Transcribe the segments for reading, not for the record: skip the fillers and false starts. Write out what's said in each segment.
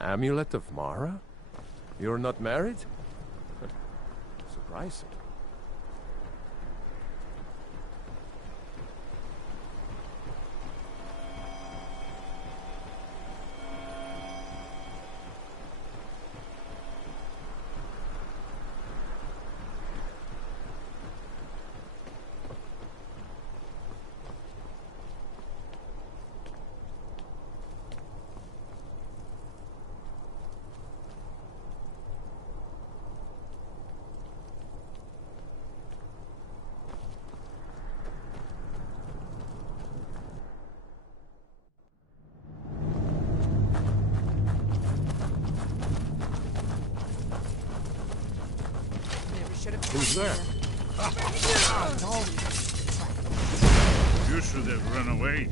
amulet of Mara? You're not married? Surprising. Who's there? You should have run away.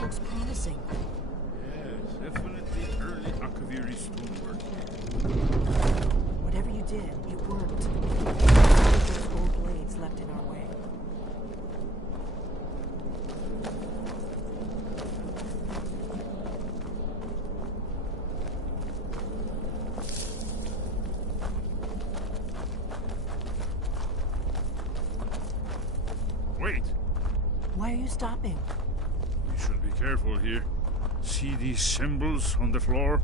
Looks promising. Yes, definitely early Akaviri stonework. Whatever you did, it worked. Those old blades left in our way. Wait! Why are you stopping? We should be careful here. See these symbols on the floor?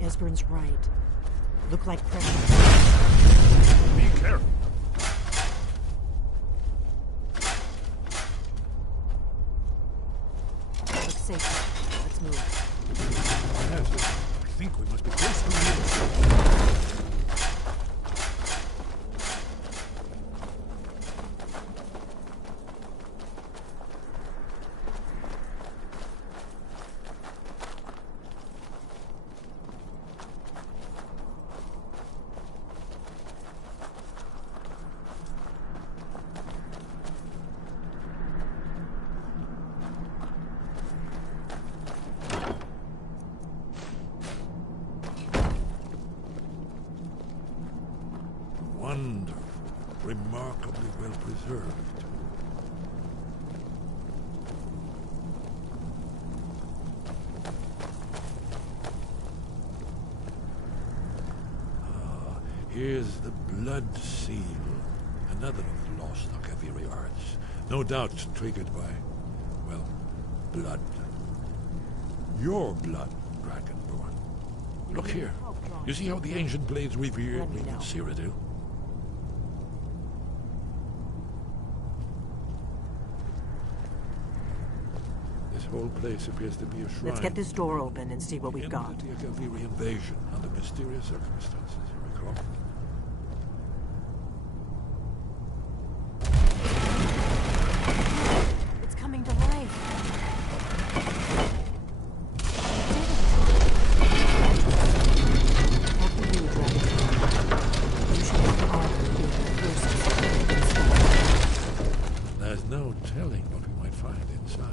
Esbern's right. Look like pressure. Be careful. Looks safe. Let's move. Yes, I think we must be close to the wonderful, remarkably well preserved. Here's the Blood Seal, another of the lost Akaviri arts. No doubt triggered by, well, blood. Your blood, Dragonborn. Look here. You see how the ancient blades revered me in Cyrodiil? This whole place appears to be a shrine. Let's get this door open and see what we've got. The Akaviri invasion under mysterious circumstances, you recall? It's coming to life. After you, Dragonborn. You should have the honor of being the first to step inside. There's no telling what we might find inside.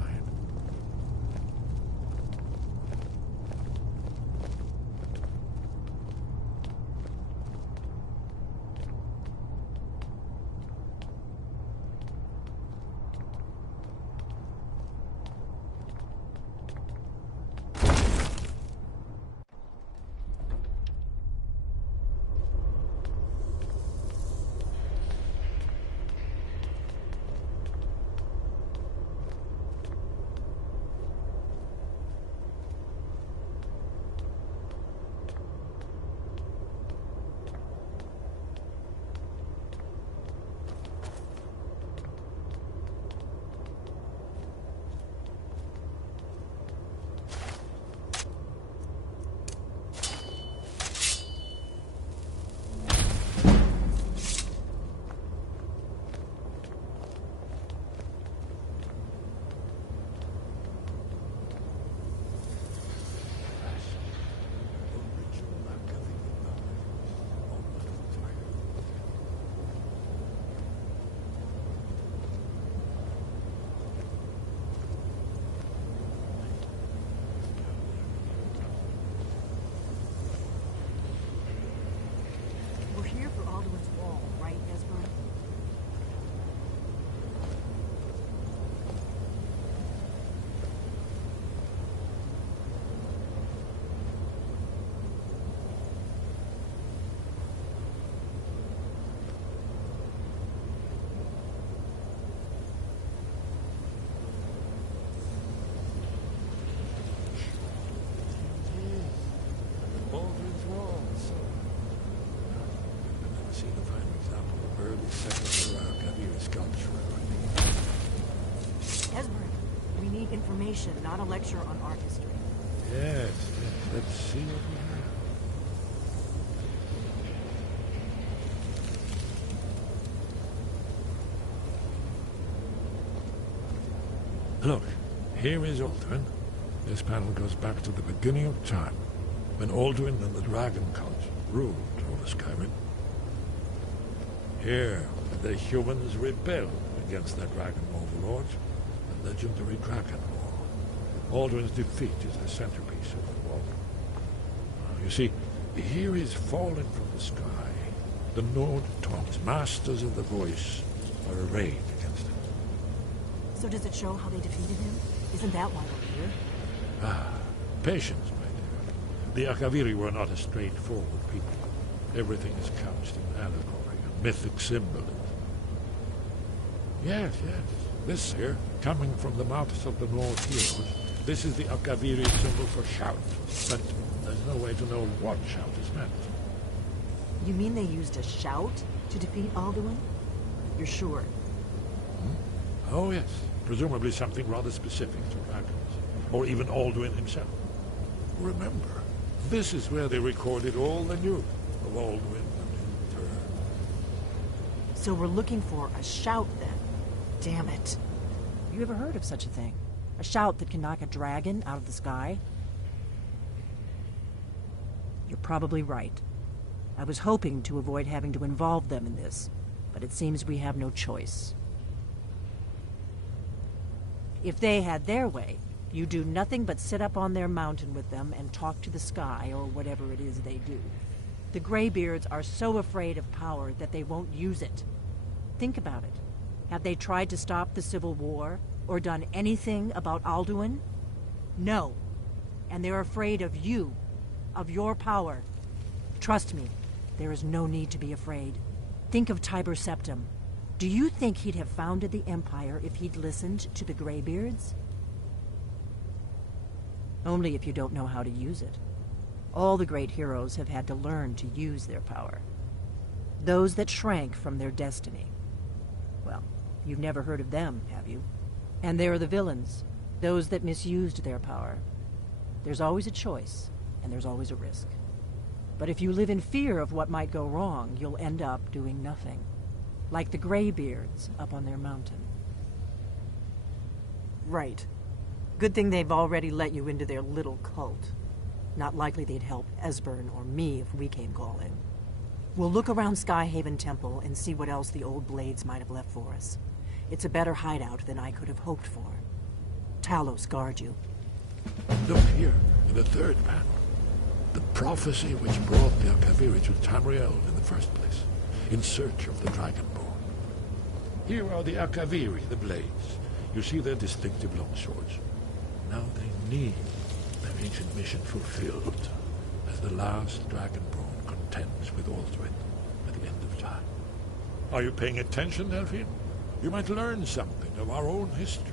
see the final example of early second Kaviri sculpture. Esbern, we need information, not a lecture on art history. Yes, yes. Let's see what we have. Look, here is Alduin. This panel goes back to the beginning of time, when Alduin and the Dragon Cult ruled over Skyrim. Here, the humans rebelled against their dragon overlord, the legendary Dragon War. Alduin's defeat is the centerpiece of the war. You see, here is fallen from the sky. The Nord Tongs, masters of the voice, are arrayed against him. So does it show how they defeated him? Isn't that why we're here? Patience, my dear. The Akaviri were not a straightforward people. Everything is couched in allegory and mythic symbolism. Yes, yes. This here, coming from the mouths of the Nord heroes, this is the Akaviri symbol for shout. But there's no way to know what shout is meant. You mean they used a shout to defeat Alduin? You're sure? Oh, yes. Presumably something rather specific to dragons. Or even Alduin himself. Remember, this is where they recorded all the news of Alduin and his return. So we're looking for a shout, then. Damn it. You ever heard of such a thing? A shout that can knock a dragon out of the sky? You're probably right. I was hoping to avoid having to involve them in this, but it seems we have no choice. If they had their way, you do nothing but sit up on their mountain with them and talk to the sky, or whatever it is they do. The Greybeards are so afraid of power that they won't use it. Think about it. Have they tried to stop the Civil War, or done anything about Alduin? No. And they're afraid of you, of your power. Trust me, there is no need to be afraid. Think of Tiber Septim. Do you think he'd have founded the Empire if he'd listened to the Greybeards? Only if you don't know how to use it. All the great heroes have had to learn to use their power. Those that shrank from their destiny. Well, you've never heard of them, have you? And there are the villains, those that misused their power. There's always a choice, and there's always a risk. But if you live in fear of what might go wrong, you'll end up doing nothing. Like the Greybeards up on their mountain. Right. Good thing they've already let you into their little cult. Not likely they'd help Esbern or me if we came calling. We'll look around Skyhaven Temple and see what else the old Blades might have left for us. It's a better hideout than I could have hoped for. Talos guard you. Look here, in the third panel. The prophecy which brought the Akaviri to Tamriel in the first place, in search of the Dragonborn. Here are the Akaviri, the Blades. You see their distinctive longswords. Now they need their ancient mission fulfilled, as the last Dragonborn contends with Alduin at the end of time. Are you paying attention, Delphine? You might learn something of our own history.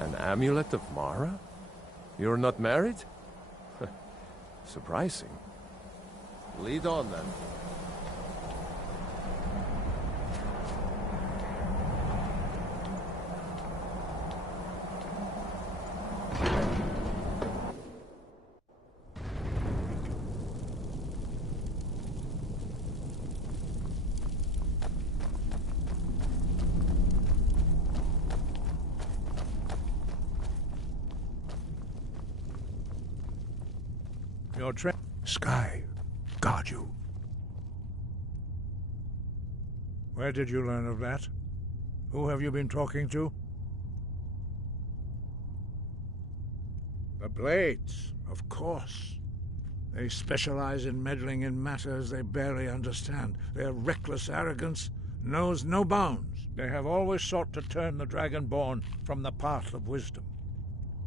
An amulet of Mara? You're not married? Surprising. Lead on, then. Your Sky, guard you. Where did you learn of that? Who have you been talking to? The Blades, of course. They specialize in meddling in matters they barely understand. Their reckless arrogance knows no bounds. They have always sought to turn the Dragonborn from the path of wisdom.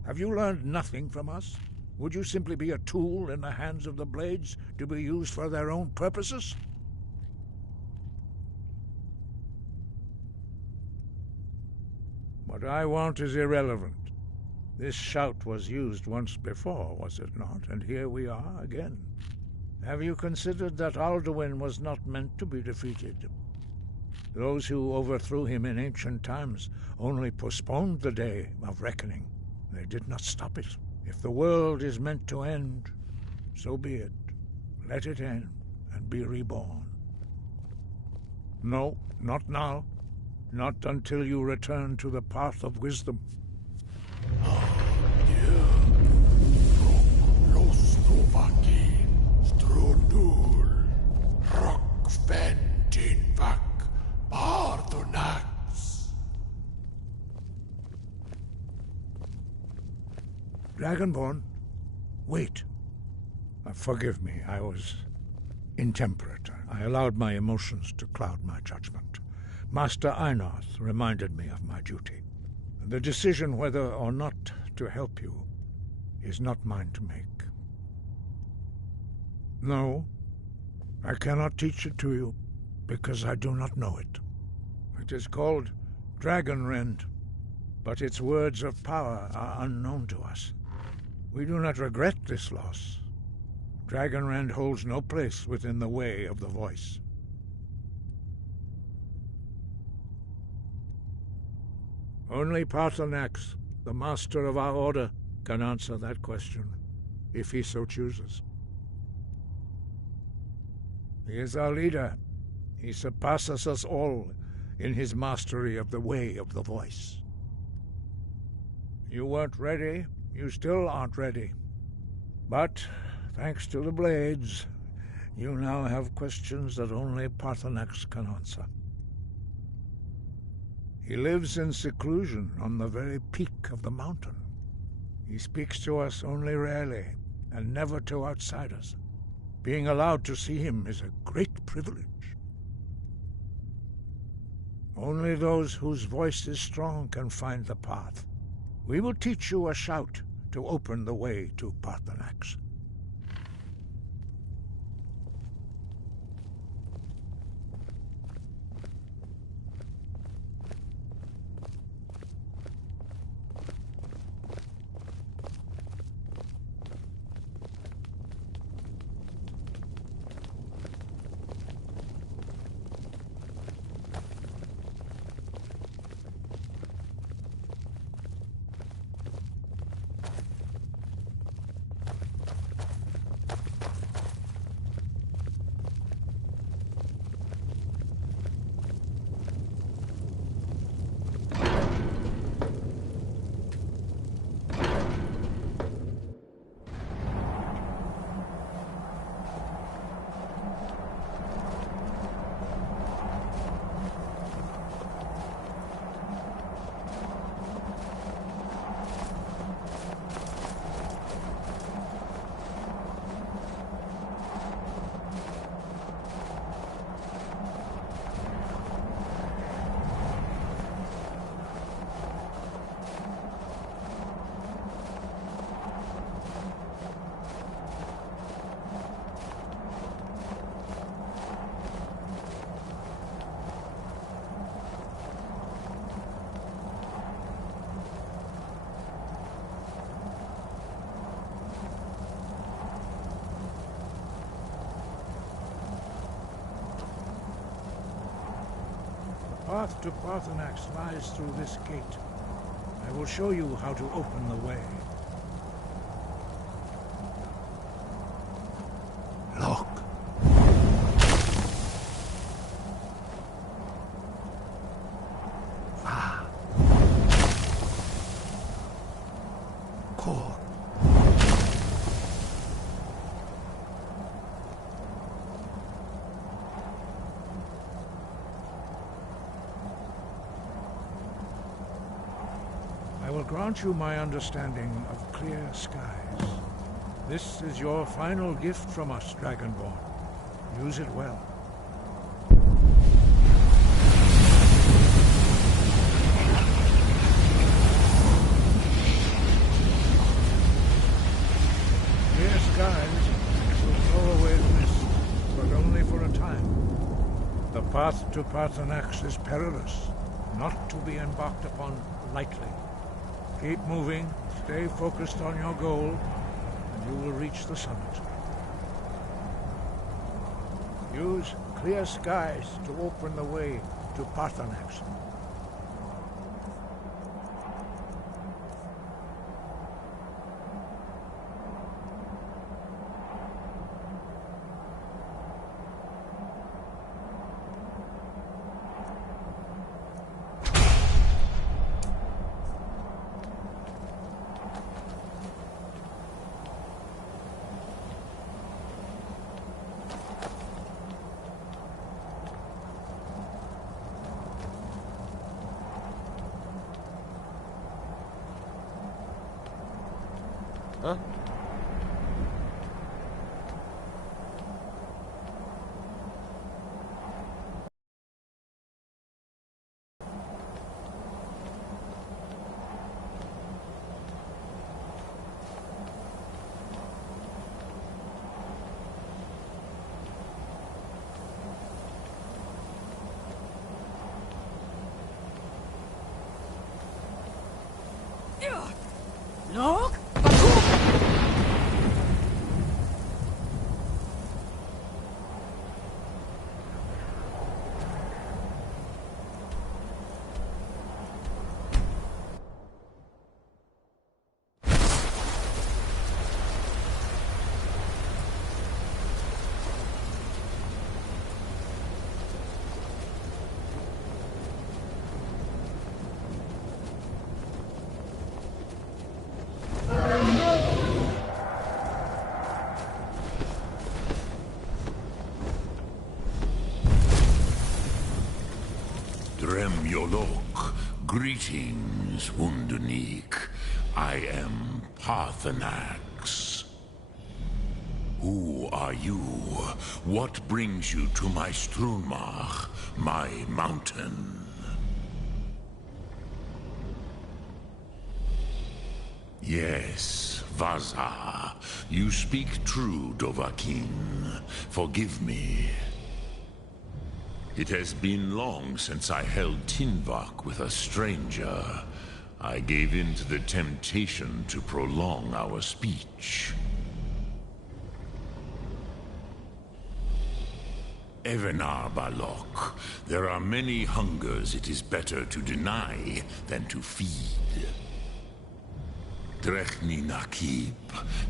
Have you learned nothing from us? Would you simply be a tool in the hands of the Blades to be used for their own purposes? What I want is irrelevant. This shout was used once before, was it not? And here we are again. Have you considered that Alduin was not meant to be defeated? Those who overthrew him in ancient times only postponed the day of reckoning. They did not stop it. If the world is meant to end, so be it. Let it end and be reborn. No, not now. Not until you return to the path of wisdom. Dragonborn, wait. Forgive me, I was intemperate. I allowed my emotions to cloud my judgment. Master Einarth reminded me of my duty. The decision whether or not to help you is not mine to make. No, I cannot teach it to you, because I do not know it. It is called Dragonrend, but its words of power are unknown to us. We do not regret this loss. Dragonrend holds no place within the way of the voice. Only Paarthurnax, the master of our order, can answer that question, if he so chooses. He is our leader. He surpasses us all in his mastery of the way of the voice. You weren't ready. You still aren't ready. But, thanks to the Blades, you now have questions that only Paarthurnax can answer. He lives in seclusion on the very peak of the mountain. He speaks to us only rarely, and never to outsiders. Being allowed to see him is a great privilege. Only those whose voice is strong can find the path. We will teach you a shout to open the way to Paarthurnax. The path to Paarthurnax lies through this gate. I will show you how to open the way. Look. Ah. Kor. grant you my understanding of clear skies. This is your final gift from us, Dragonborn. Use it well. Clear skies will blow away the mist, but only for a time. The path to Paarthurnax is perilous, not to be embarked upon lightly. Keep moving, stay focused on your goal, and you will reach the summit. Use clear skies to open the way to Paarthurnax. Huh? Look! Dremyolok, greetings, Wunderneek. I am Paarthurnax. Who are you? What brings you to my Strunmach, my mountain? Yes, Vaza. You speak true, Dovahkiin. Forgive me. It has been long since I held Tinvak with a stranger. I gave in to the temptation to prolong our speech. Evenar Balok, there are many hungers it is better to deny than to feed. Drechni Nakib,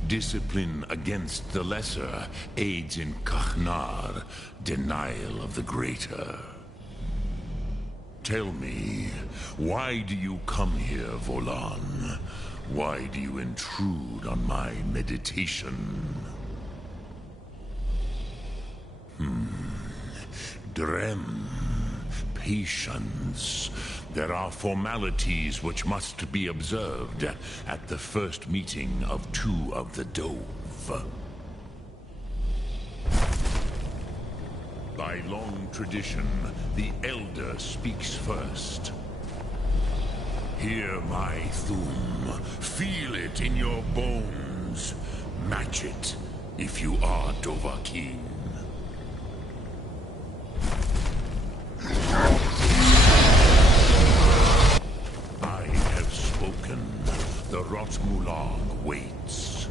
discipline against the lesser, aids in Kachnar, denial of the greater. Tell me, why do you come here, Volan? Why do you intrude on my meditation? Drem, patience. There are formalities which must be observed at the first meeting of two of the Dove. By long tradition, the Elder speaks first. Hear my Thum. Feel it in your bones. Match it if you are Dovahkiin. The Rotmulag waits.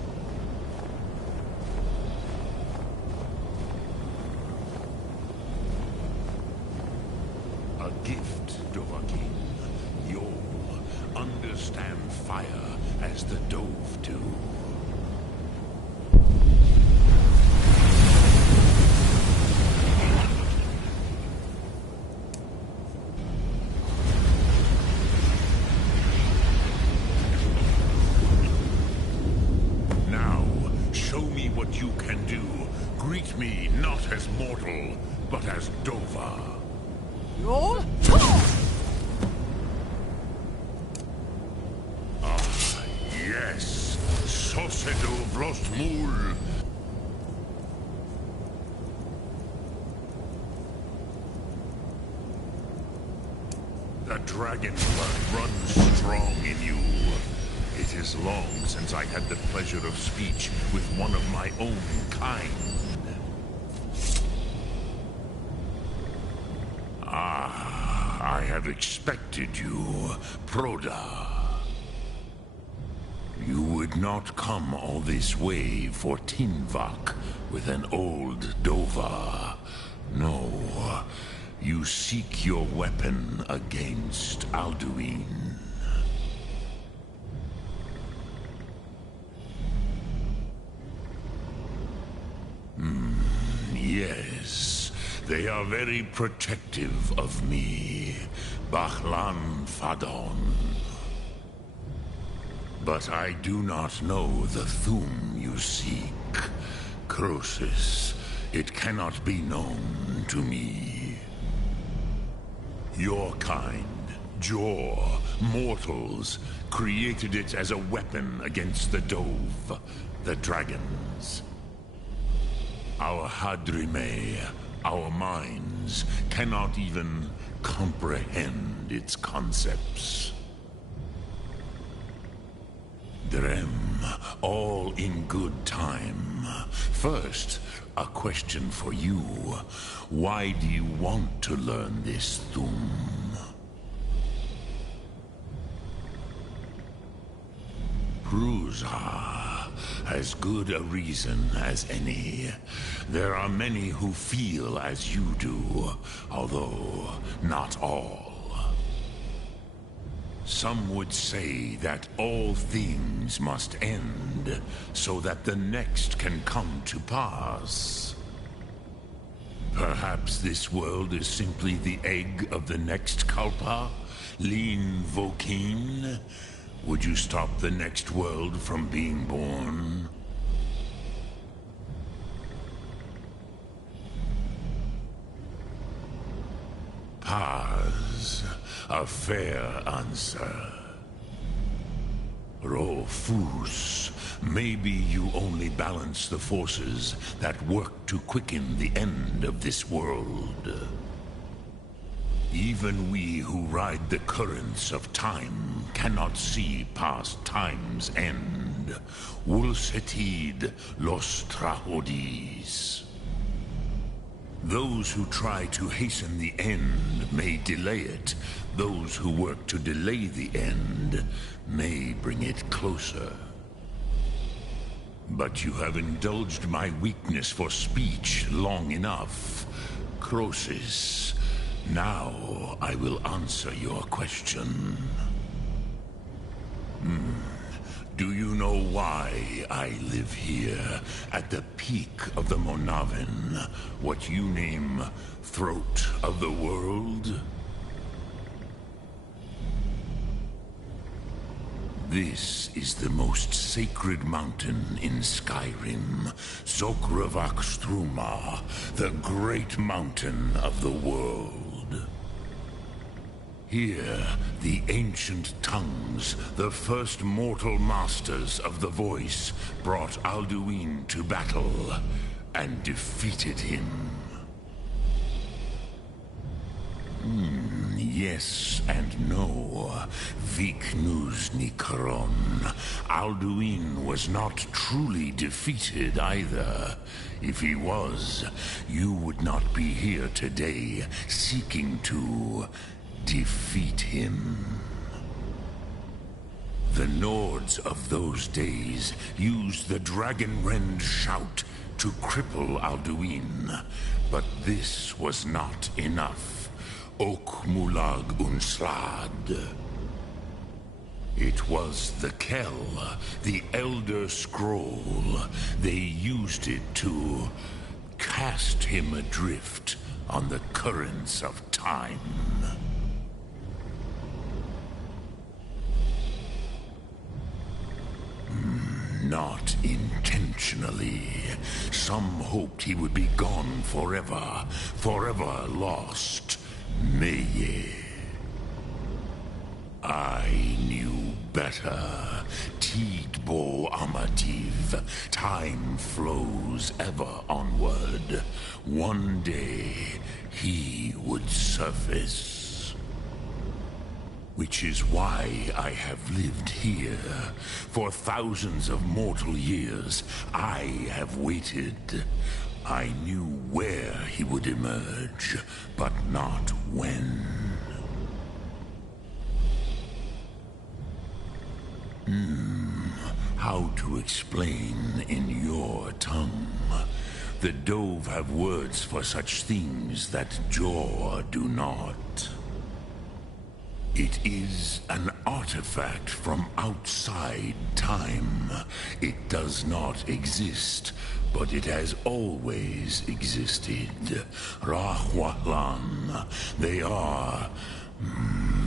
A gift, Dovahkiin. You'll understand fire as the Dove do. You can do. Greet me not as mortal, but as Dova. Sedo Vlostmul. The dragon blood runs strong in you. It is long since I had the pleasure of speech with one of my own kind. I had expected you, Proda. You would not come all this way for Tinvak with an old Dova. No, you seek your weapon against Alduin. Yes, they are very protective of me, Bahlan Fadon. But I do not know the Thum you seek. Croesus, it cannot be known to me. Your kind, Jor, mortals, created it as a weapon against the Dove, the dragons. Our Hadrime, our minds, cannot even comprehend its concepts. Drem, all in good time. First, a question for you. Why do you want to learn this Thum? Prusa, as good a reason as any. There are many who feel as you do, although not all. Some would say that all things must end, so that the next can come to pass. Perhaps this world is simply the egg of the next Kalpa, Lin Vokin. Would you stop the next world from being born? Paz, a fair answer. Rofus, maybe you only balance the forces that work to quicken the end of this world. Even we who ride the currents of time cannot see past time's end. Wulsetid los Trahodis. Those who try to hasten the end may delay it. Those who work to delay the end may bring it closer. But you have indulged my weakness for speech long enough. Croesus, now I will answer your question. Do you know why I live here, at the peak of the Monavin, what you name Throat of the World? This is the most sacred mountain in Skyrim, Zokravak Struma, the great mountain of the world. Here, the ancient tongues, the first mortal masters of the voice, brought Alduin to battle and defeated him. Yes and no. Viknus Nikaron. Alduin was not truly defeated either. If he was, you would not be here today seeking to defeat him. The Nords of those days used the Dragonrend shout to cripple Alduin, but this was not enough. Okmulag Unslad. It was the Kell, the Elder Scroll. They used it to cast him adrift on the currents of time. Not intentionally. Some hoped he would be gone forever, forever lost. Meye. I knew better. Tidbo Amativ. Time flows ever onward. One day, he would surface. Which is why I have lived here. For thousands of mortal years, I have waited. I knew where he would emerge, but not when. How to explain in your tongue? The Dove have words for such things that Jor do not. It is an artifact from outside time. It does not exist, but it has always existed. Rahwalan. They are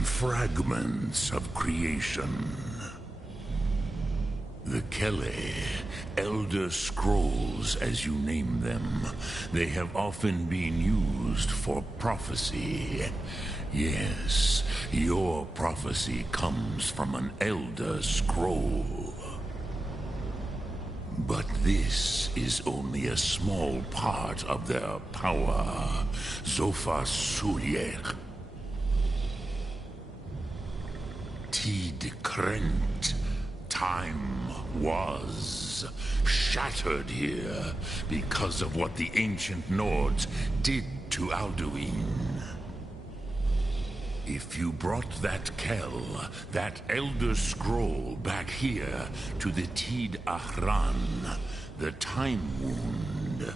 fragments of creation. The Kele, Elder Scrolls as you name them, they have often been used for prophecy. Yes, your prophecy comes from an Elder Scroll. But this is only a small part of their power. Zofa Sulier. Tid Krent. Time was shattered here because of what the ancient Nords did to Alduin. If you brought that Kel, that Elder Scroll, back here to the Tid Ahran, the Time Wound,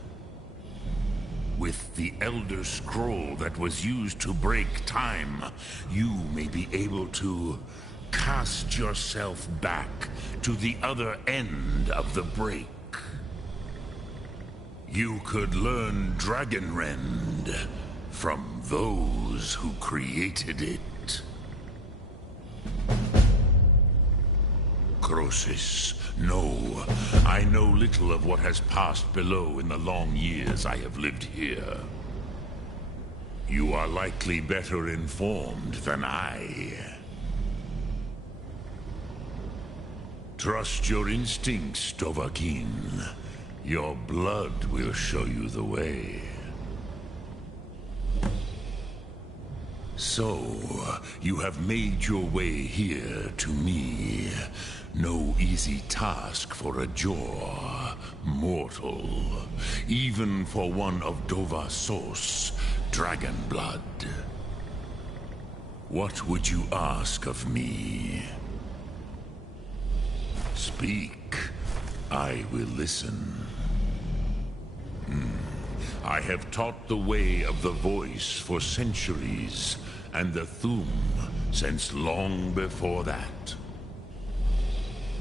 with the Elder Scroll that was used to break time, you may be able to cast yourself back to the other end of the break. You could learn Dragonrend from those who created it. Crosis, no. I know little of what has passed below in the long years I have lived here. You are likely better informed than I. Trust your instincts, Dovahkiin. Your blood will show you the way. So, you have made your way here to me. No easy task for a Jor, mortal. Even for one of Dova Sos, dragon blood. What would you ask of me? Speak. I will listen. I have taught the way of the voice for centuries, and the Thu'um since long before that.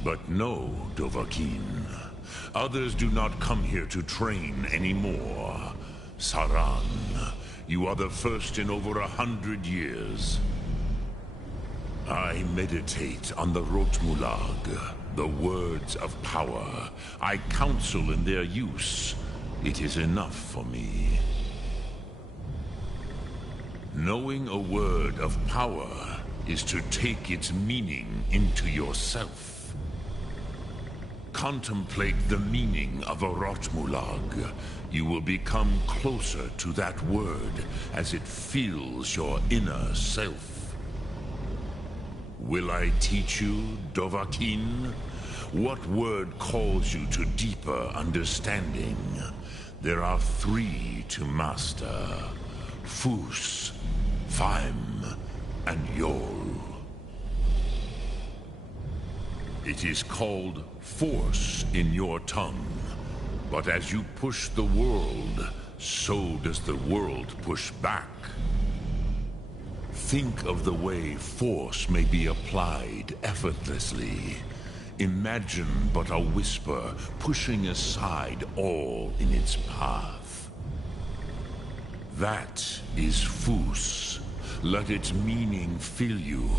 But no, Dovahkiin. Others do not come here to train anymore. Saran, you are the first in over 100 years. I meditate on the Rotmulag, the words of power. I counsel in their use. It is enough for me. Knowing a word of power is to take its meaning into yourself. Contemplate the meaning of a Rotmulag. You will become closer to that word as it fills your inner self. Will I teach you, Dovahkiin? What word calls you to deeper understanding? There are 3 to master. Fus, Faim, and Yol. It is called force in your tongue. But as you push the world, so does the world push back. Think of the way force may be applied effortlessly. Imagine but a whisper pushing aside all in its path. That is Fus. Let its meaning fill you.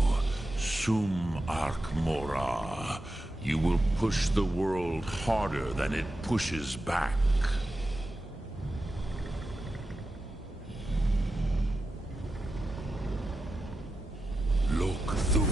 Sum Ark Mora. You will push the world harder than it pushes back. Lok Thu'um.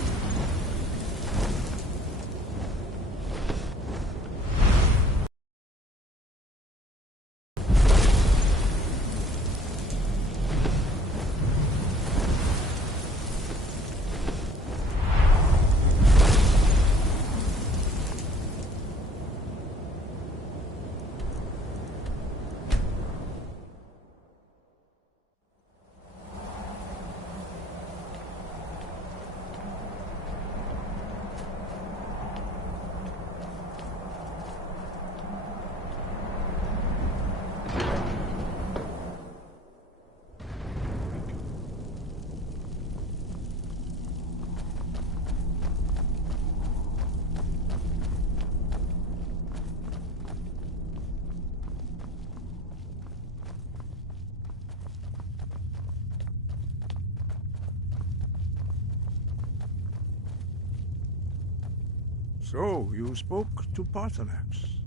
So, you spoke to Paarthurnax.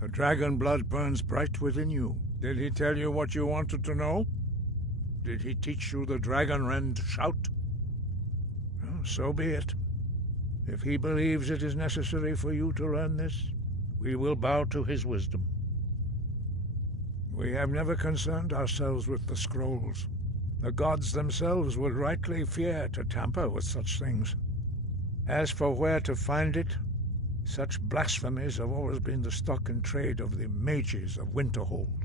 The dragon blood burns bright within you. Did he tell you what you wanted to know? Did he teach you the dragon rend shout? Well, so be it. If he believes it is necessary for you to learn this, we will bow to his wisdom. We have never concerned ourselves with the scrolls. The gods themselves would rightly fear to tamper with such things. As for where to find it, such blasphemies have always been the stock and trade of the mages of Winterhold.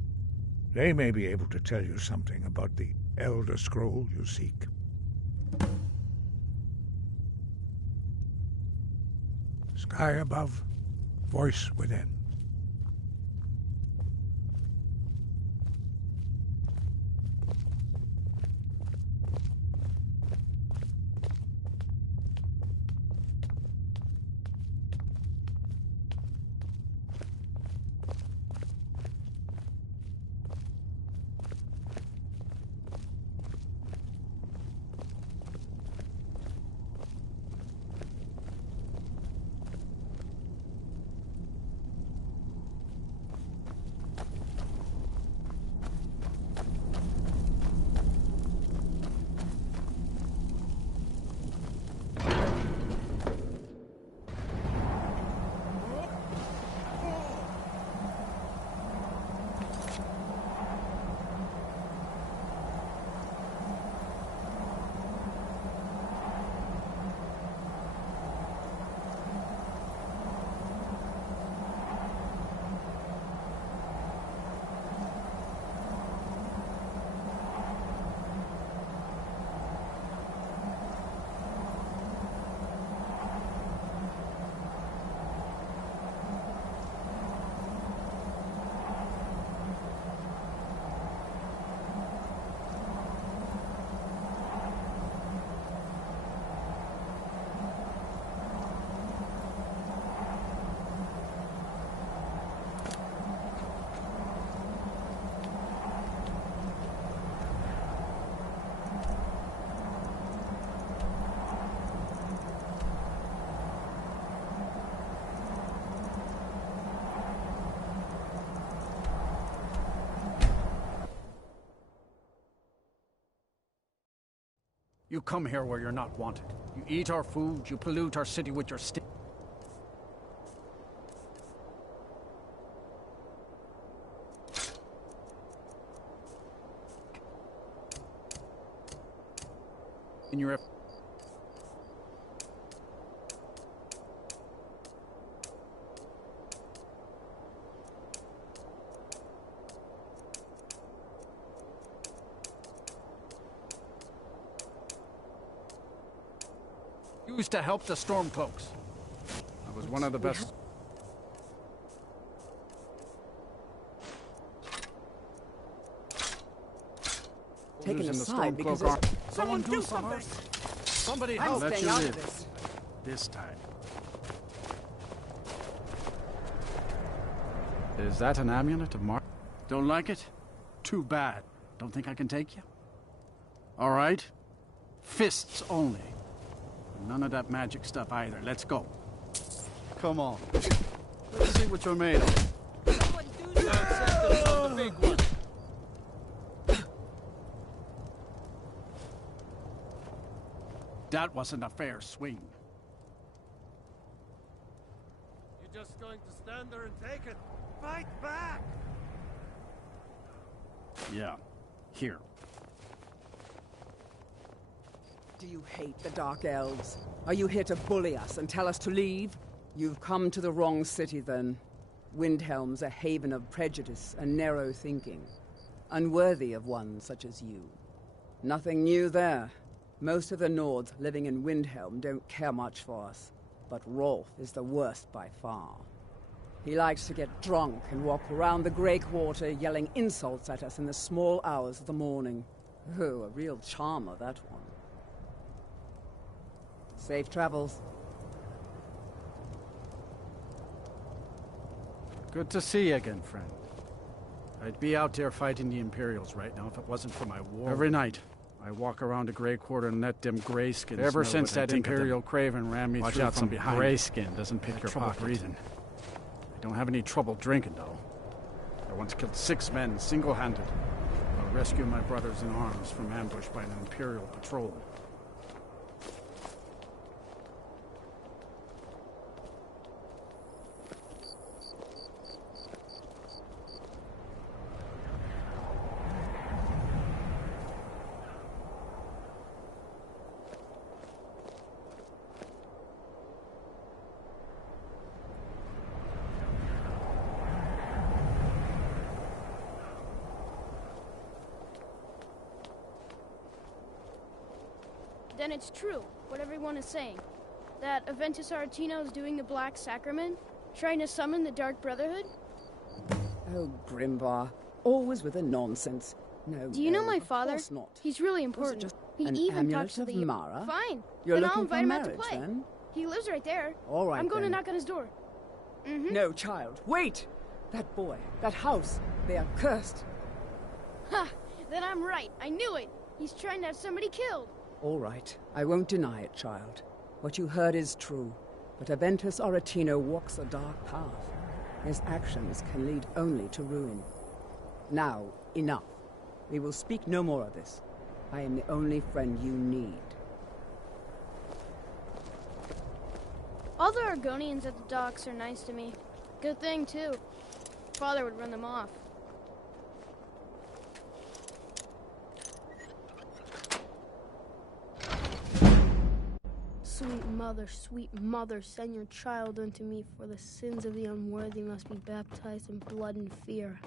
They may be able to tell you something about the Elder Scroll you seek. Sky above, voice within. You come here where you're not wanted. You eat our food, you pollute our city with your stink. In your used to help the Stormcloaks. I was one of the best. Taken Losing the aside because Stormcloak there's... Someone do something! Somebody I'm help! Let staying you out live. of this. This time. Is that an amulet of Mar? Don't like it? Too bad. Don't think I can take you? All right. Fists only. None of that magic stuff either. Let's go. Come on. Let's see what you're made of. Someone do something from the big one. That wasn't a fair swing. You're just going to stand there and take it? Fight back! Yeah. Here. Do you hate the Dark Elves? Are you here to bully us and tell us to leave? You've come to the wrong city, then. Windhelm's a haven of prejudice and narrow thinking. Unworthy of one such as you. Nothing new there. Most of the Nords living in Windhelm don't care much for us. But Rolf is the worst by far. He likes to get drunk and walk around the Grey Quarter yelling insults at us in the small hours of the morning. Oh, a real charmer, that one. Safe travels. Good to see you again, friend. I'd be out there fighting the Imperials right now if it wasn't for my war. Every night, I walk around the Grey Quarter and let them Greyskins Ever know since what I that think of them. Imperial Craven ran me Watch through out, from some behind. Greyskin doesn't pick your trouble pocket. breathing. I don't have any trouble drinking, though. I once killed 6 men single-handed while rescuing my brothers in arms from ambush by an Imperial patrol. Then it's true, what everyone is saying. That Aventus Aretino is doing the Black Sacrament, trying to summon the Dark Brotherhood? Oh, Grimbar. Always with the nonsense. No, Do you know my of father? course not. He's really Was it important. just He an even amulet talks to of the... Mara? Fine. You're then I'll looking for invite him out to marriage, play. then? He lives right there. All right, I'm going then. to knock on his door. Mm-hmm. No, child. Wait! That boy, that house, they are cursed. Ha! Then I'm right. I knew it. He's trying to have somebody killed. All right. I won't deny it, child. What you heard is true. But Aventus Aretino walks a dark path. His actions can lead only to ruin. Now, enough. We will speak no more of this. I am the only friend you need. All the Argonians at the docks are nice to me. Good thing, too. Father would run them off. Sweet mother, send your child unto me, for the sins of the unworthy must be baptized in blood and fear.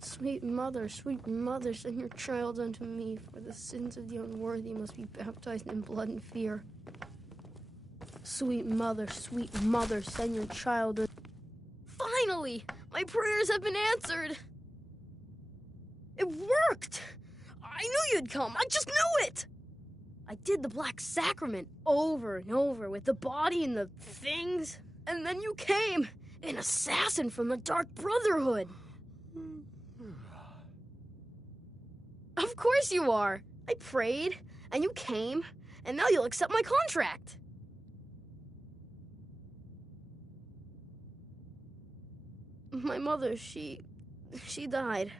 Sweet mother, send your child unto me, for the sins of the unworthy must be baptized in blood and fear. Sweet mother, send your child. Finally! My prayers have been answered! It worked! I knew you'd come! I just knew it! I did the Black Sacrament over and over with the body and the things. And then you came, an assassin from the Dark Brotherhood. Of course you are. I prayed, and you came, and now you'll accept my contract. My mother, she died.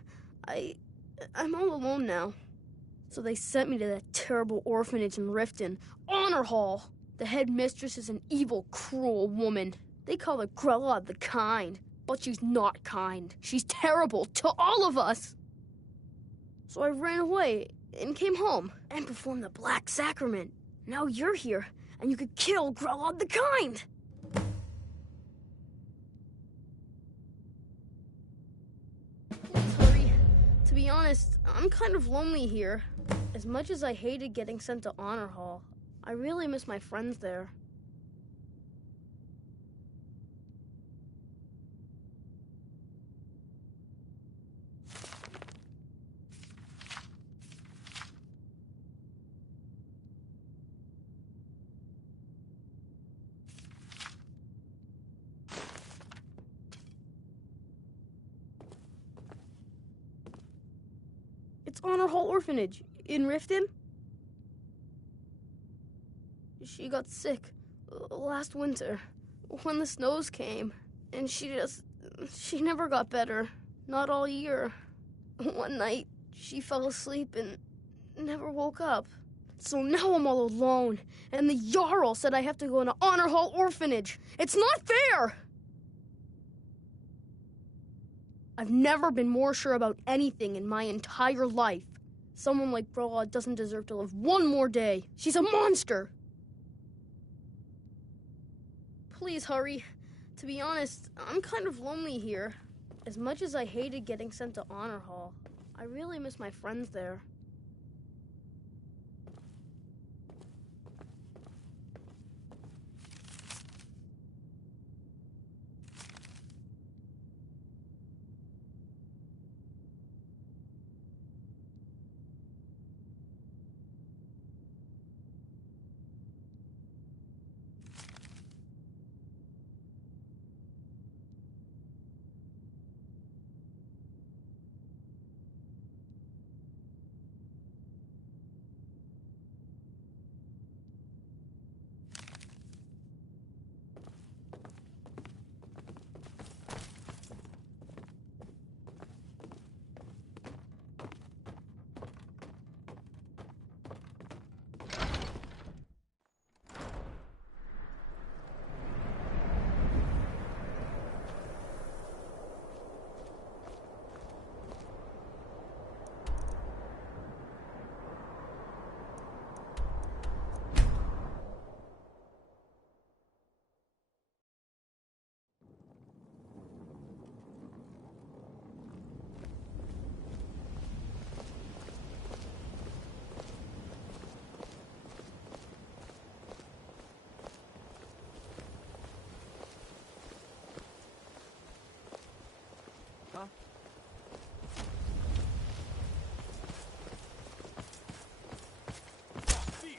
I'm all alone now. So they sent me to that terrible orphanage in Riften, Honor Hall. The headmistress is an evil, cruel woman. They call her Grella the Kind, but she's not kind. She's terrible to all of us. So I ran away and came home and performed the Black Sacrament. Now you're here, and you could kill Grella the Kind. Sorry. To be honest, I'm kind of lonely here. As much as I hated getting sent to Honor Hall, I really miss my friends there. It's Honor Hall Orphanage in Riften. She got sick last winter when the snows came, and she never got better. Not all year. One night, she fell asleep and never woke up. So now I'm all alone, and the Jarl said I have to go into Honor Hall Orphanage. It's not fair! I've never been more sure about anything in my entire life. Someone like Grella doesn't deserve to live one more day. She's a monster! Please hurry. To be honest, I'm kind of lonely here. As much as I hated getting sent to Honor Hall, I really miss my friends there.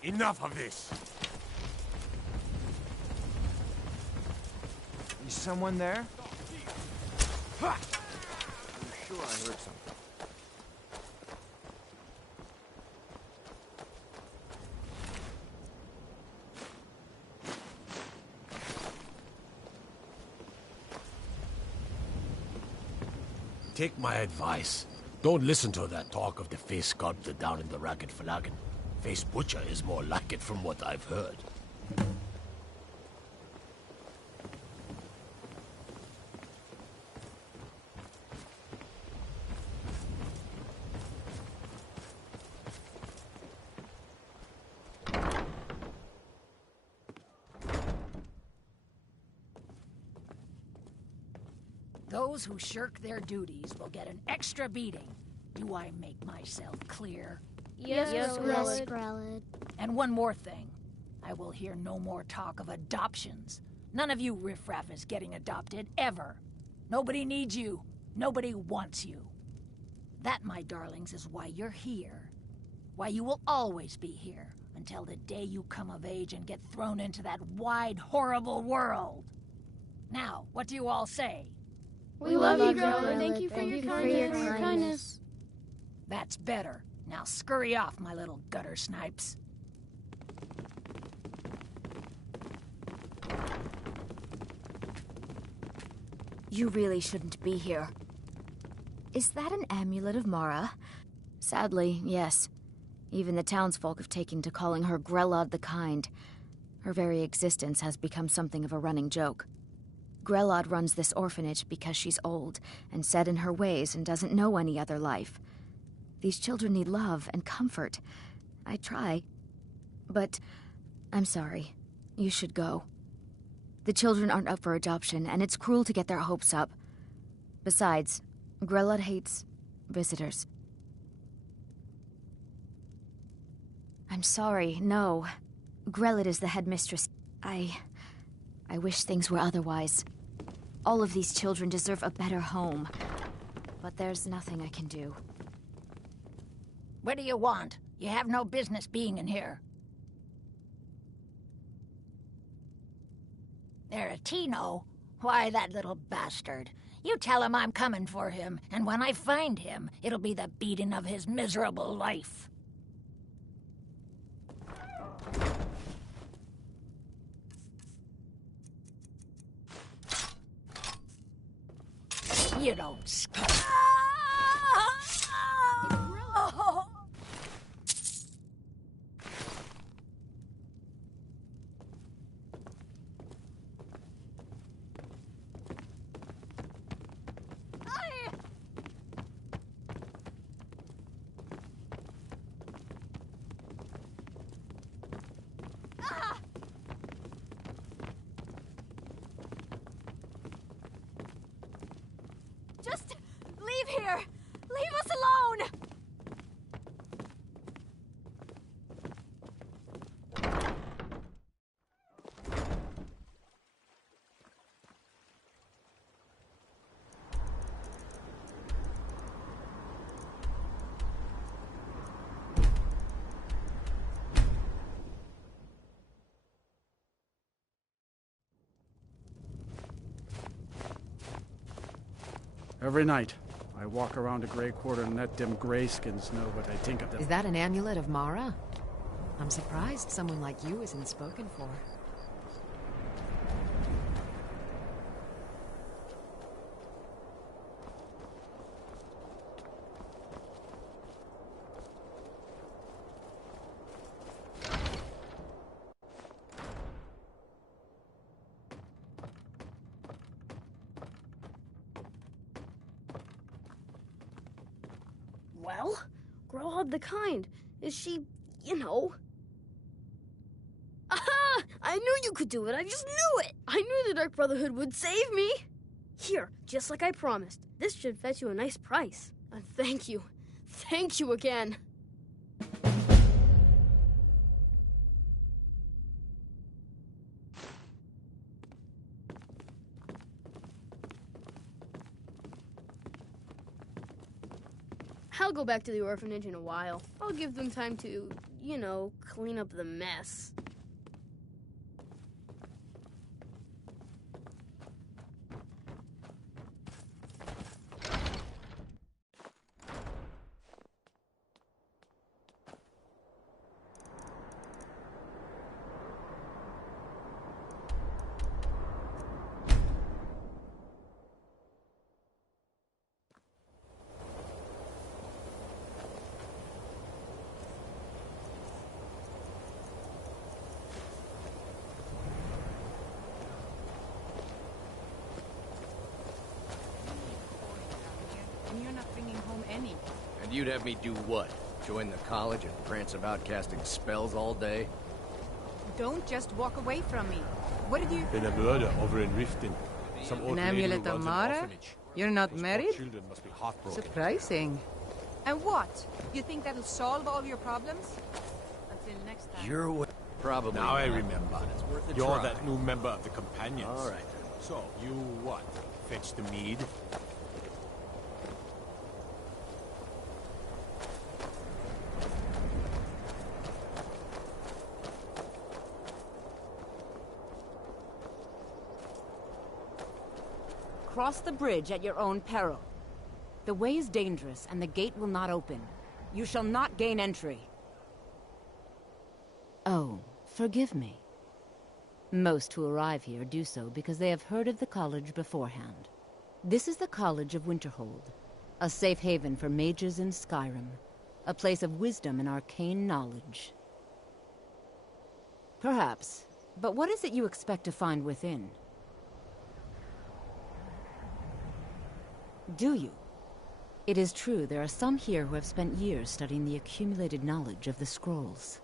Enough of this! Is someone there? I'm sure I heard something. Take my advice. Don't listen to that talk of the face sculptor down in the Ragged Flagon. Face Butcher is more like it from what I've heard. Those who shirk their duties will get an extra beating. Do I make myself clear? Yes, Grelod. Grelod. And one more thing. I will hear no more talk of adoptions. None of you riffraff is getting adopted, ever. Nobody needs you. Nobody wants you. That, my darlings, is why you're here. Why you will always be here, until the day you come of age and get thrown into that wide, horrible world. Now, what do you all say? We love you, Grelod. Thank you for your kindness. That's better. Now scurry off, my little gutter snipes. You really shouldn't be here. Is that an amulet of Mara? Sadly, yes. Even the townsfolk have taken to calling her Grelod the Kind. Her very existence has become something of a running joke. Grelod runs this orphanage because she's old and set in her ways and doesn't know any other life. These children need love and comfort. I try. But I'm sorry. You should go. The children aren't up for adoption, and it's cruel to get their hopes up. Besides, Grelod hates visitors. I'm sorry, no. Grelod is the headmistress. I wish things were otherwise. All of these children deserve a better home. But there's nothing I can do. What do you want? You have no business being in here. Aretino? Why, that little bastard. You tell him I'm coming for him, and when I find him, it'll be the beating of his miserable life. You don't scare. Oh. Just leave here! Leave us alone! Every night, I walk around a Grey Quarter and let them Greyskins know what I think of them. Is that an amulet of Mara? I'm surprised someone like you isn't spoken for. Well, Grelod the Kind. Is she, you know... Aha! I knew you could do it. I just knew it. I knew the Dark Brotherhood would save me. Here, just like I promised. This should fetch you a nice price. And thank you. Thank you again. How I'll go back to the orphanage in a while. I'll give them time to, you know, clean up the mess. And you're not bringing home any. And you'd have me do what? Join the college and prance about casting spells all day? Don't just walk away from me. What did you... Been a murder over in Riften. Some old An lady who amulet of runs an Mara? orphanage. You're not Those poor married? children must be heartbroken. Surprising. And what? You think that'll solve all your problems? Until next time. You're what? Probably. Now I not. remember. It's worth a You're try. that new member of the Companions. All right. So, you what? Fetch the mead? Cross the bridge at your own peril. The way is dangerous, and the gate will not open. You shall not gain entry. Oh, forgive me. Most who arrive here do so because they have heard of the college beforehand. This is the College of Winterhold, a safe haven for mages in Skyrim, a place of wisdom and arcane knowledge. Perhaps, but what is it you expect to find within? Do you? It is true there are some here who have spent years studying the accumulated knowledge of the scrolls.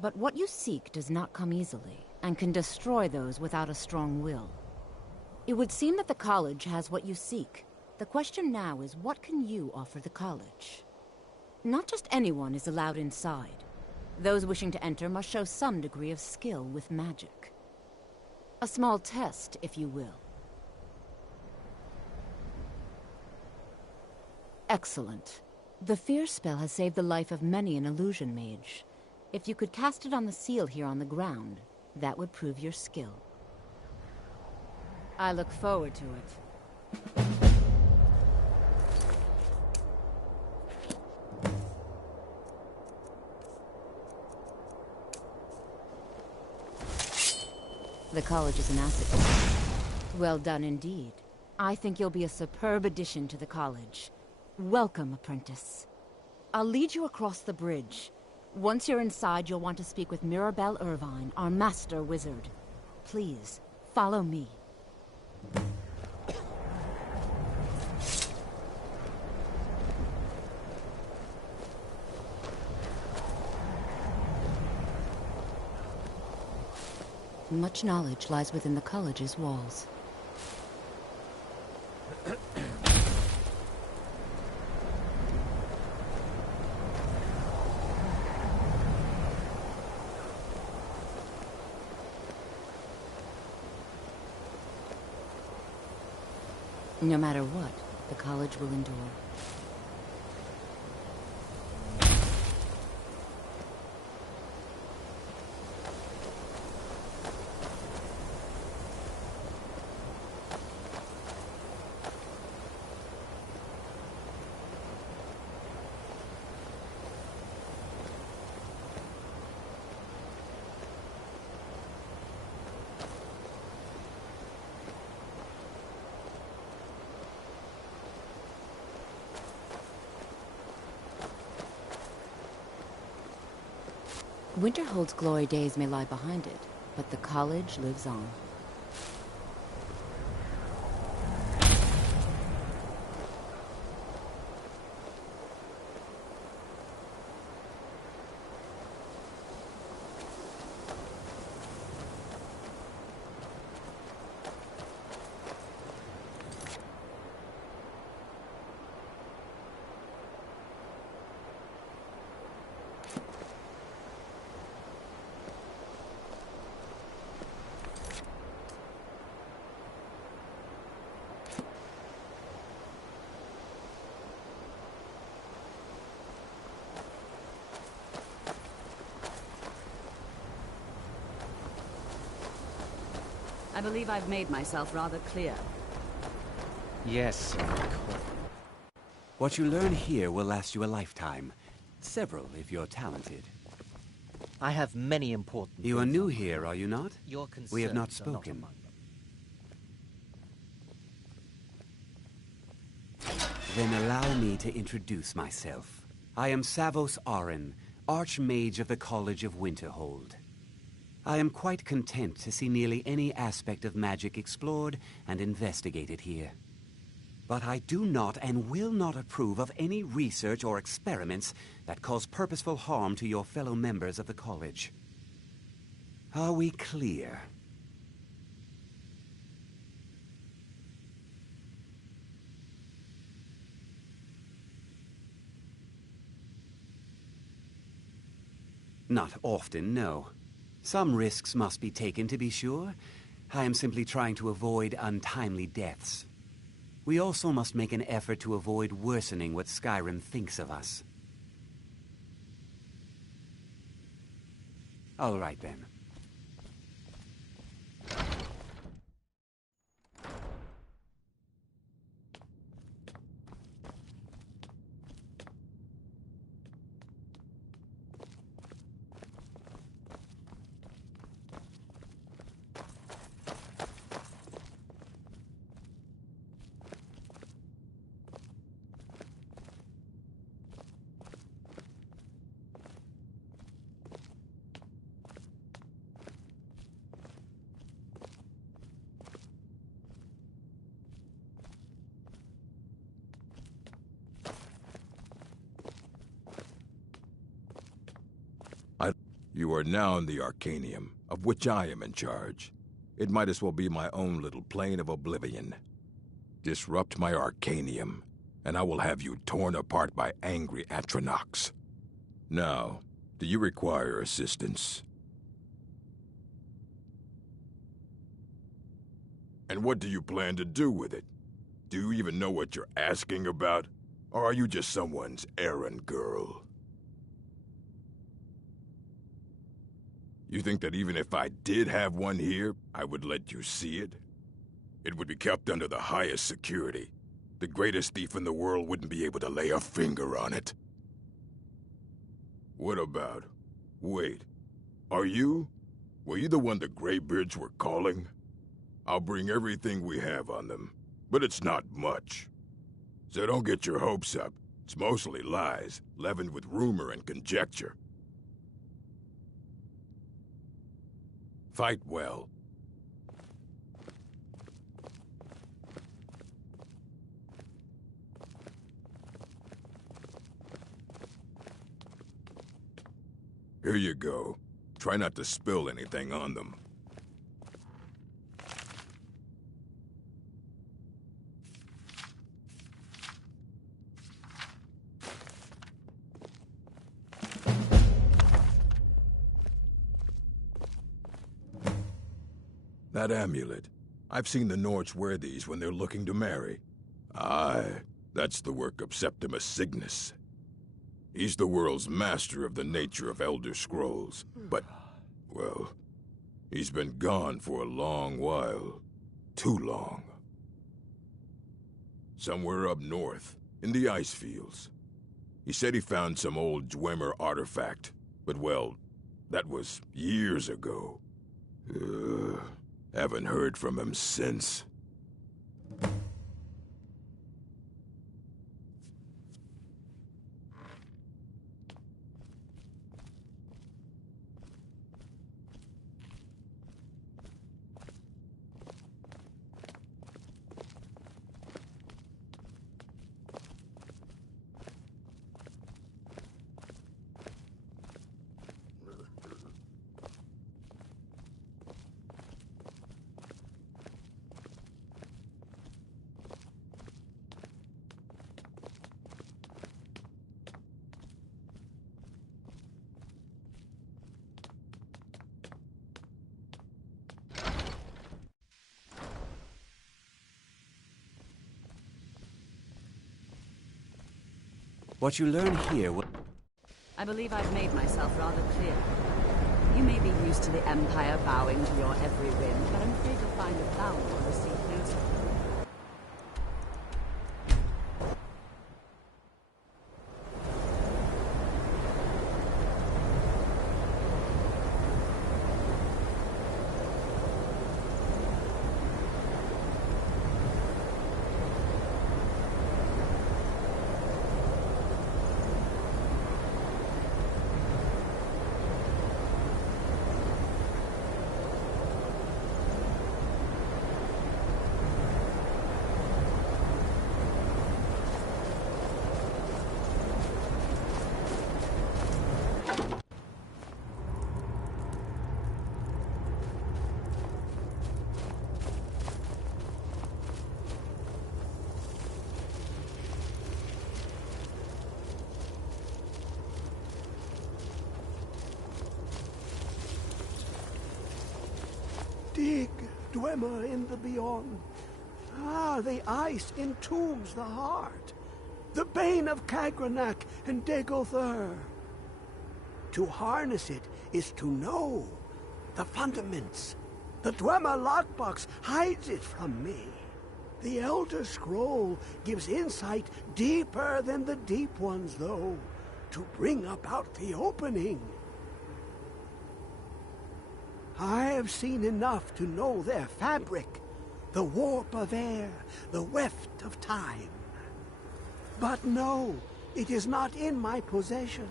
But what you seek does not come easily, and can destroy those without a strong will. It would seem that the college has what you seek. The question now is, what can you offer the college? Not just anyone is allowed inside. Those wishing to enter must show some degree of skill with magic. A small test, if you will. Excellent. The fear spell has saved the life of many an illusion mage. If you could cast it on the seal here on the ground, that would prove your skill. I look forward to it. The college is an asset. Well done indeed. I think you'll be a superb addition to the college. Welcome, apprentice. I'll lead you across the bridge. Once you're inside, you'll want to speak with Mirabelle Irvine, our master wizard. Please, follow me. Much knowledge lies within the college's walls. No matter what, the college will endure. Winterhold's glory days may lie behind it, but the college lives on. I believe I've made myself rather clear. Yes, of course. What you learn here will last you a lifetime. Several, if you're talented. I have many important... You are new here, are you not? Your We have not concerns are not spoken. among Then allow me to introduce myself. I am Savos Arin, Archmage of the College of Winterhold. I am quite content to see nearly any aspect of magic explored and investigated here. But I do not and will not approve of any research or experiments that cause purposeful harm to your fellow members of the college. Are we clear? Not often, no. Some risks must be taken, to be sure. I am simply trying to avoid untimely deaths. We also must make an effort to avoid worsening what Skyrim thinks of us. All right, then. You are now in the Arcanium, of which I am in charge. It might as well be my own little plane of oblivion. Disrupt my Arcanium, and I will have you torn apart by angry Atronachs. Now, do you require assistance? And what do you plan to do with it? Do you even know what you're asking about? Or are you just someone's errand girl? You think that even if I did have one here, I would let you see it? It would be kept under the highest security. The greatest thief in the world wouldn't be able to lay a finger on it. What about... Wait. Are you? Were you the one the Greybeards were calling? I'll bring everything we have on them, but it's not much. So don't get your hopes up. It's mostly lies, leavened with rumor and conjecture. Fight well. Here you go. Try not to spill anything on them. That amulet. I've seen the Nords wear these when they're looking to marry. Aye, that's the work of Septimus Cygnus. He's the world's master of the nature of Elder Scrolls, but, well, he's been gone for a long while. Too long. Somewhere up north, in the ice fields. He said he found some old Dwemer artifact, but, well, that was years ago. Haven't heard from him since. What you learn here will... I believe I've made myself rather clear. You may be used to the Empire bowing to your every whim, but I'm afraid you'll find a bow will receive no support. Dig, Dwemer in the beyond. Ah, the ice entombs the heart. The bane of Kagranak and Dagother. To harness it is to know the fundaments. The Dwemer lockbox hides it from me. The Elder Scroll gives insight deeper than the deep ones, though, to bring about the opening. I have seen enough to know their fabric, the warp of air, the weft of time. But no, it is not in my possession.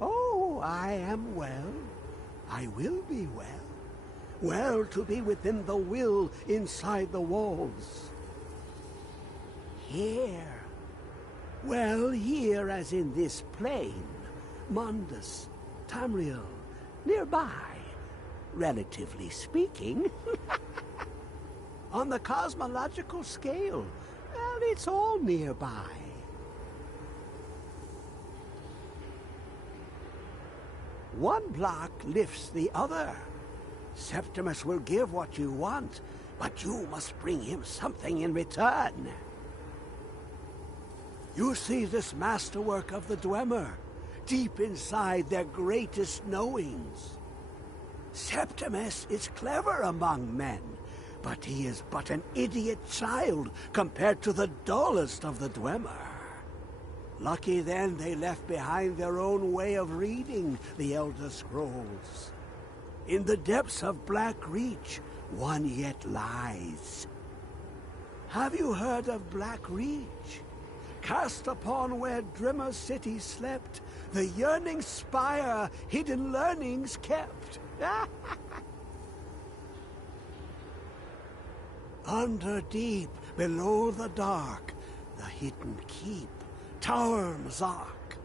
Oh, I am well. I will be well. Well to be within the will inside the walls. Here. Well, here as in this plain. Mundus, Tamriel, nearby, relatively speaking. On the cosmological scale, well, it's all nearby. One block lifts the other. Septimus will give what you want, but you must bring him something in return. You see this masterwork of the Dwemer, deep inside their greatest knowings. Septimus is clever among men, but he is but an idiot child compared to the dullest of the Dwemer. Lucky then they left behind their own way of reading the Elder Scrolls. In the depths of Black Reach, one yet lies. Have you heard of Black Reach? Cast upon where Drimmer City slept, the yearning spire hidden learnings kept. Under deep, below the dark, the hidden keep, Tower Mazark.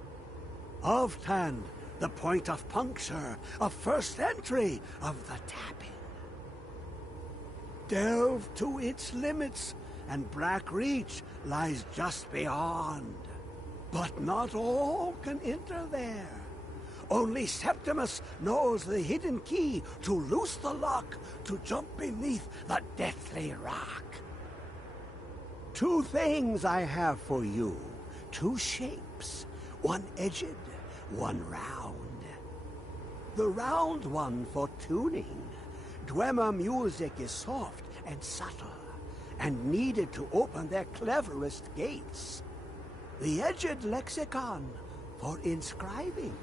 Ovtan, the point of puncture, of first entry of the tapping. Delve to its limits, and Black Reach lies just beyond. But not all can enter there. Only Septimus knows the hidden key to loose the lock, to jump beneath the deathly rock. Two things I have for you. Two shapes. One edged, one round. The round one for tuning. Dwemer music is soft and subtle, and needed to open their cleverest gates. The edged lexicon for inscribing.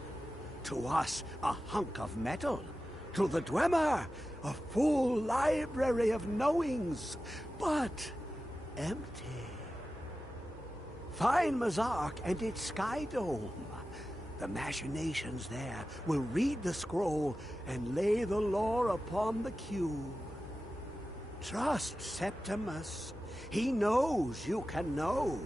To us, a hunk of metal. To the Dwemer, a full library of knowings, but empty. Find Mazark and its sky dome. The machinations there will read the scroll and lay the lore upon the cube. Trust Septimus. He knows you can know.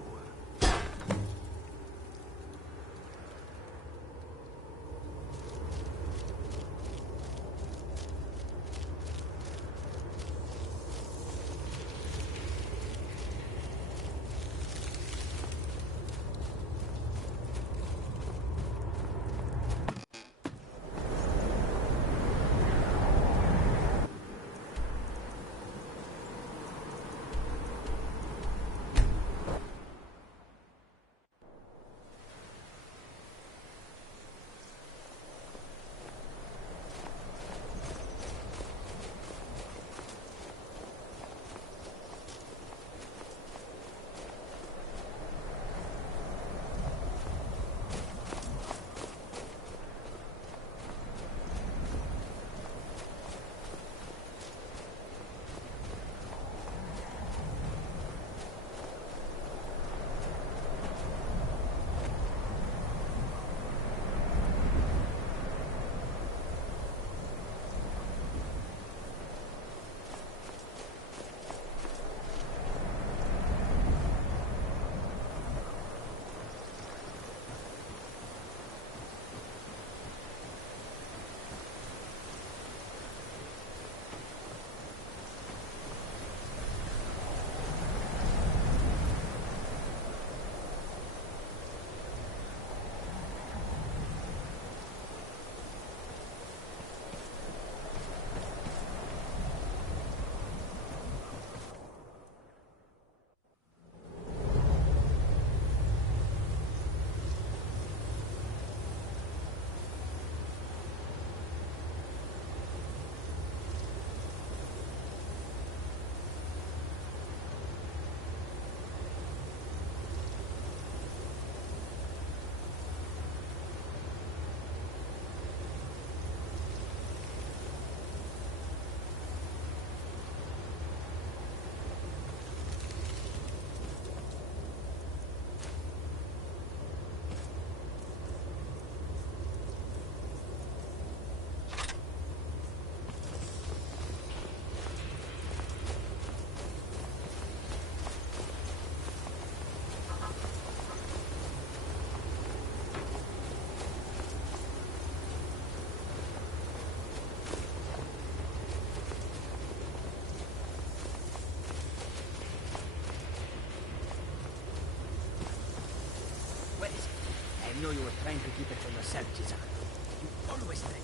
I know you were trying to keep it for yourself, Giselle. You always tried.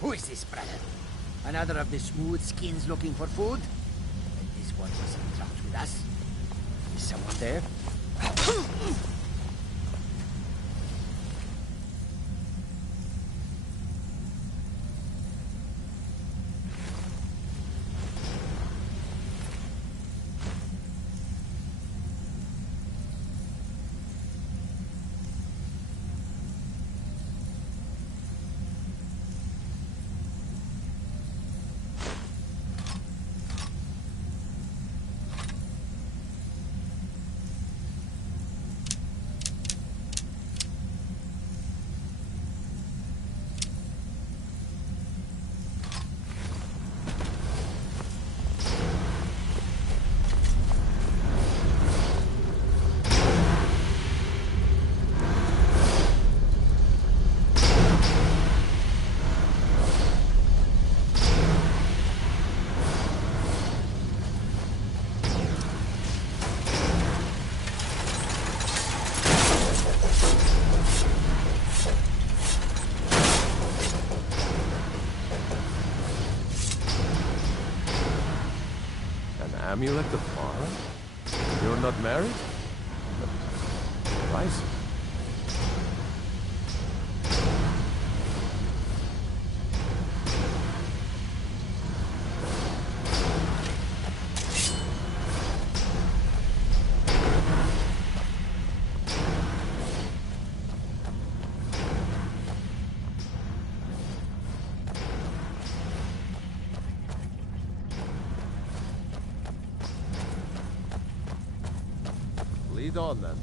Who is this, brother? Another of the smooth skins looking for food? And this one was in touch with us. Is someone there? Amulet of Mara? You're not married? I see. Lead on then.